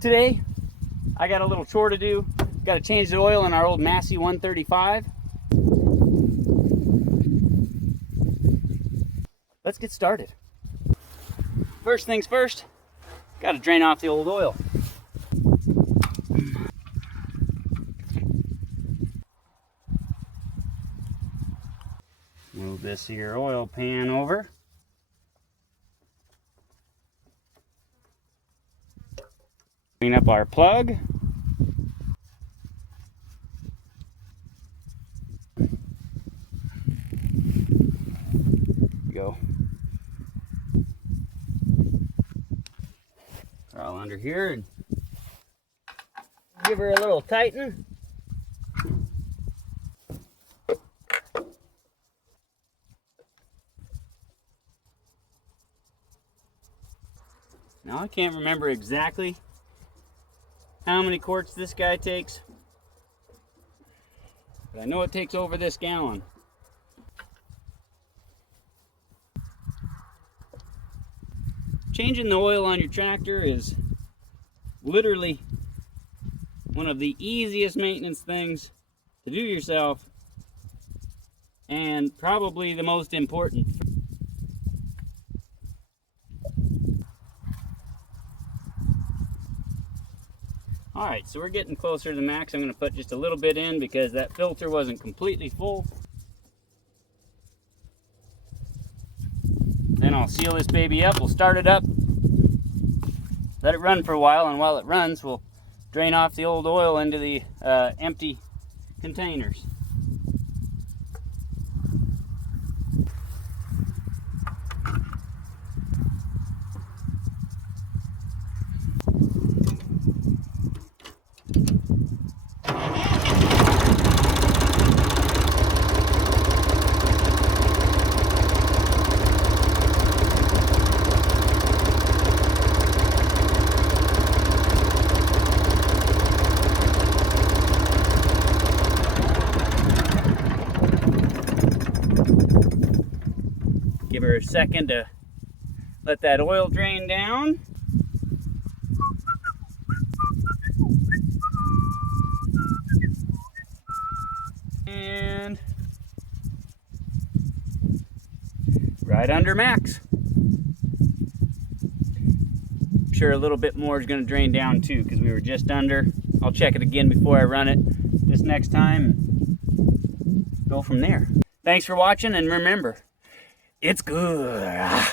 Today, I got a little chore to do. Got to change the oil in our old Massey 135. Let's get started. First things first, got to drain off the old oil. Move this here oil pan over. Clean up our plug. Go. All under here and give her a little tighten. Now I can't remember exactly how many quarts this guy takes, but I know it takes over this gallon. Changing the oil on your tractor is literally one of the easiest maintenance things to do yourself, and probably the most important. Alright, so we're getting closer to the max. I'm going to put just a little bit in because that filter wasn't completely full. Then I'll seal this baby up. We'll start it up, let it run for a while, and while it runs, we'll drain off the old oil into the empty containers. Give her a second to let that oil drain down. And right under max. I'm sure a little bit more is going to drain down too because we were just under. I'll check it again before I run it this next time and go from there. Thanks for watching, and remember, it's good.